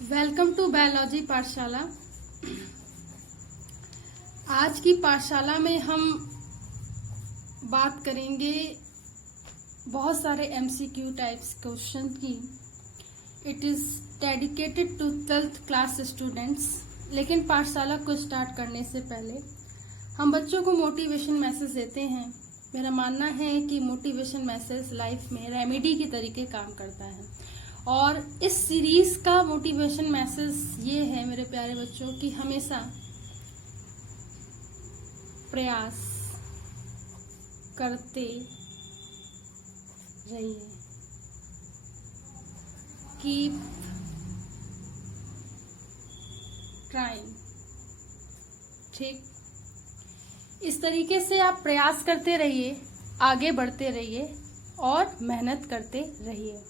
Welcome to biology पाठशाला। आज की पाठशाला में हम बात करेंगे बहुत सारे एमसीक्यू टाइप्स क्वेश्चन की। It is dedicated to 12th class students. लेकिन पाठशाला को स्टार्ट करने से पहले हम बच्चों को मोटिवेशन मैसेज देते हैं। मेरा मानना है कि मोटिवेशन मैसेज लाइफ में रेमेडी के तरीके काम करता है और इस सीरीज का मोटिवेशन मैसेज ये है मेरे प्यारे बच्चों कि हमेशा प्रयास करते रहिए। Keep trying. ठीक, इस तरीके से आप प्रयास करते रहिए, आगे बढ़ते रहिए और मेहनत करते रहिए।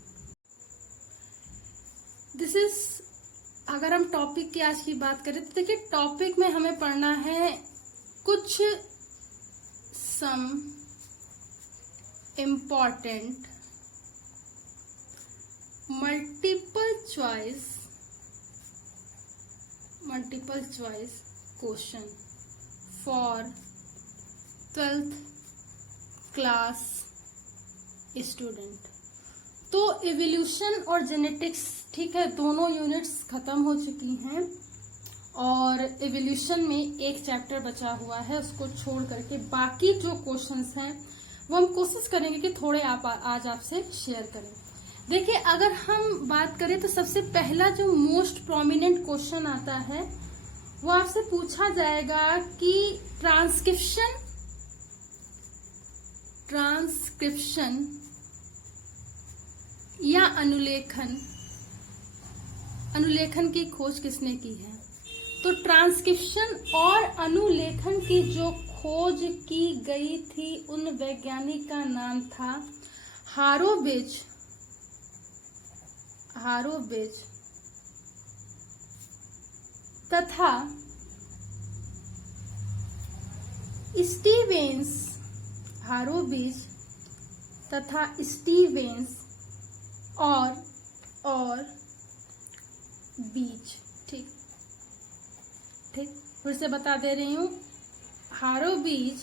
दिस इज, अगर हम टॉपिक की आज की बात करें तो देखिए टॉपिक में हमें पढ़ना है कुछ some important multiple choice question for 12th class student. तो इवोल्यूशन और जेनेटिक्स, ठीक है, दोनों यूनिट्स खत्म हो चुकी हैं और इवोल्यूशन में एक चैप्टर बचा हुआ है, उसको छोड़ करके बाकी जो क्वेश्चंस हैं वो हम कोशिश करेंगे कि थोड़े आज आपसे शेयर करें। देखिए, अगर हम बात करें तो सबसे पहला जो मोस्ट प्रोमिनेंट क्वेश्चन आता है वो आपसे पूछा जाएगा कि ट्रांसक्रिप्शन या अनुलेखन की खोज किसने की है। तो ट्रांसक्रिप्शन और अनुलेखन की जो खोज की गई थी उन वैज्ञानिक का नाम था हारोविच तथा स्टीवेंस। हारोविच तथा स्टीवेंस और बीच। ठीक, फिर से बता दे रही हूं, हारोविच,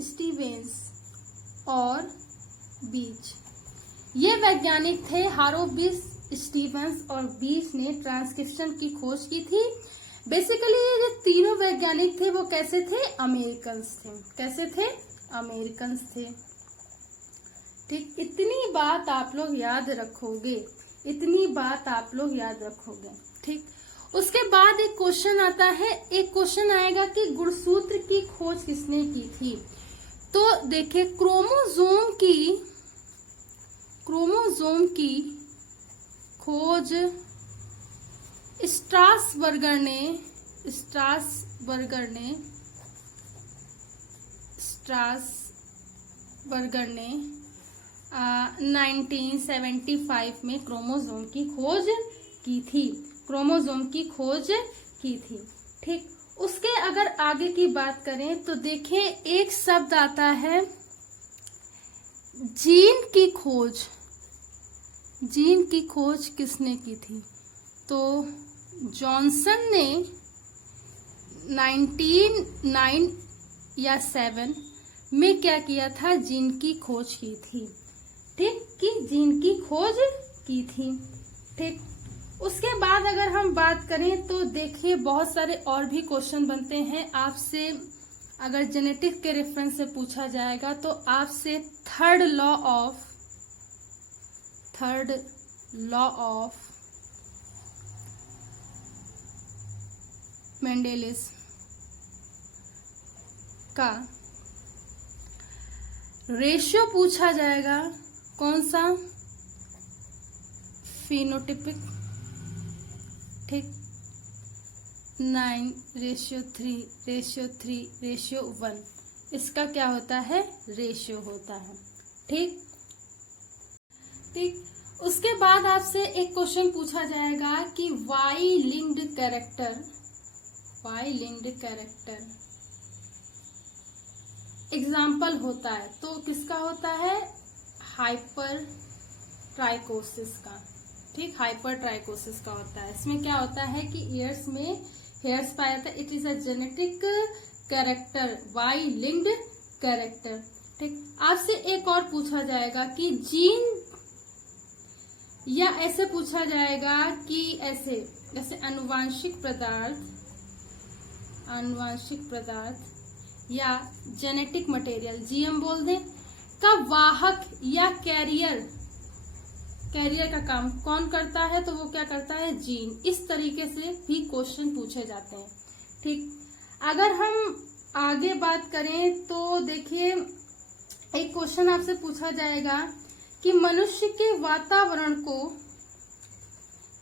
स्टीवेंस और बीच, ये वैज्ञानिक थे। हारोविच, स्टीवेंस और बीच ने ट्रांसक्रिप्शन की खोज की थी। बेसिकली ये जो तीनों वैज्ञानिक थे वो कैसे थे? अमेरिकन्स थे। कैसे थे? अमेरिकन्स थे। ठीक, इतनी बात आप लोग याद रखोगे, ठीक। उसके बाद एक क्वेश्चन आता है, एक क्वेश्चन आएगा कि गुणसूत्र की खोज किसने की थी। तो देखिए, क्रोमोसोम की खोज स्ट्रासबर्गर ने 1975 में क्रोमोसोम की खोज की थी। ठीक, उसके अगर आगे की बात करें तो देखिए एक शब्द आता है जीन की खोज किसने की थी। तो जॉनसन ने 1909 या 7 में क्या किया था? जीन की खोज की थी। ठीक, कि जीन की खोज की थी। ठीक, उसके बाद अगर हम बात करें तो देखिए बहुत सारे और भी क्वेश्चन बनते हैं आपसे। अगर जेनेटिक्स के रेफरेंस से पूछा जाएगा तो आपसे थर्ड लॉ ऑफ मेंडेलिस का रेशियो पूछा जाएगा। कौन सा? फिनोटिपिक। ठीक, 9:3:1। इसका क्या होता है? रेशियो होता है। ठीक, उसके बाद आपसे एक क्वेश्चन पूछा जाएगा कि वाई लिंक्ड कैरेक्टर एग्जाम्पल होता है। तो किसका होता है? हाइपर ट्राइकोसिस का। ठीक, हाइपर ट्राइकोसिस का होता है। इसमें क्या होता है कि ईयर्स में हेयर्स पाया जाता है। It is a genetic character, Y linked character. ठीक, आपसे एक और पूछा जाएगा कि जीन, या ऐसे पूछा जाएगा कि ऐसे जैसे अनुवांशिक पदार्थ या जेनेटिक मटेरियल, जीएम बोल दें, का वाहक या कैरियर का काम कौन करता है, तो वो क्या करता है, जीन। इस तरीके से भी क्वेश्चन पूछे जाते हैं। ठीक, अगर हम आगे बात करें तो देखिए एक क्वेश्चन आपसे पूछा जाएगा कि मनुष्य के वातावरण को,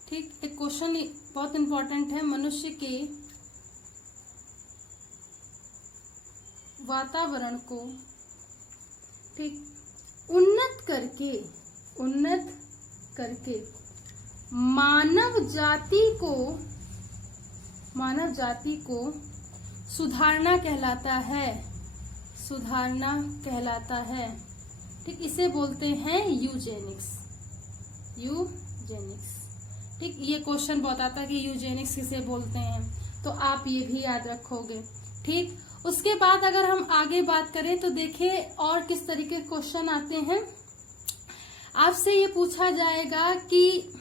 ठीक, एक क्वेश्चन बहुत इंपॉर्टेंट है, मनुष्य के वातावरण को, ठीक, उन्नत करके मानव जाति को सुधारना कहलाता है। ठीक, इसे बोलते हैं यूजेनिक्स। ठीक, ये क्वेश्चन बहुत आता है कि यूजेनिक्स किसे बोलते हैं, तो आप ये भी याद रखोगे। ठीक, उसके बाद अगर हम आगे बात करें तो देखिए और किस तरीके के क्वेश्चन आते हैं। आपसे ये पूछा जाएगा कि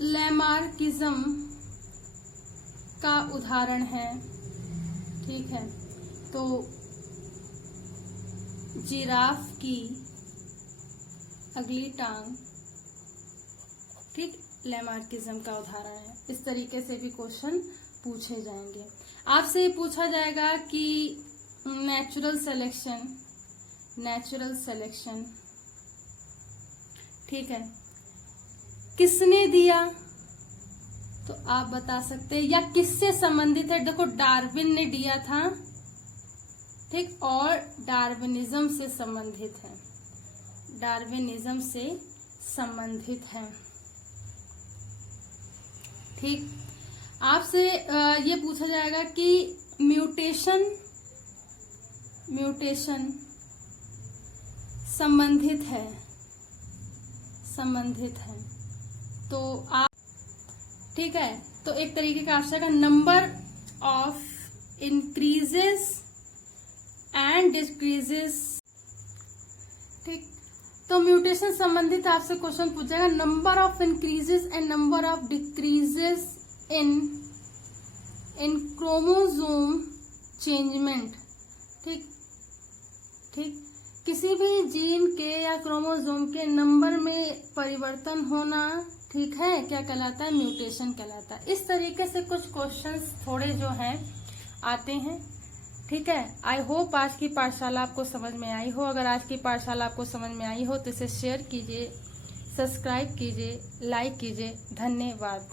लैमार्किज्म का उदाहरण है। ठीक है, तो जिराफ की अगली टांग, ठीक, लैमार्किज्म का उदाहरण है। इस तरीके से भी क्वेश्चन पूछे जाएंगे। आपसे ये पूछा जाएगा कि नेचुरल सिलेक्शन, ठीक है, किसने दिया, तो आप बता सकते हैं, या किससे संबंधित है। देखो डार्विन ने दिया था, ठीक, और डार्विनिज्म से संबंधित है। ठीक, आपसे ये पूछा जाएगा कि म्यूटेशन संबंधित है, तो आप, ठीक है, तो एक तरीके का आपसे number of increases and decreases. ठीक, तो म्यूटेशन संबंधित आपसे क्वेश्चन पूछेगा, number of increases and number of decreases in chromosome changement. ठीक, किसी भी जीन के या क्रोमोसोम के नंबर में परिवर्तन होना, ठीक है, क्या कहलाता है, म्यूटेशन कहलाता है। इस तरीके से कुछ क्वेश्चंस थोड़े जो हैं आते हैं। ठीक है, आई होप आज की पाठशाला आपको समझ में आई हो। अगर आज की पाठशाला आपको समझ में आई हो तो इसे शेयर कीजिए, सब्सक्राइब कीजिए, लाइक कीजिए। धन्यवाद।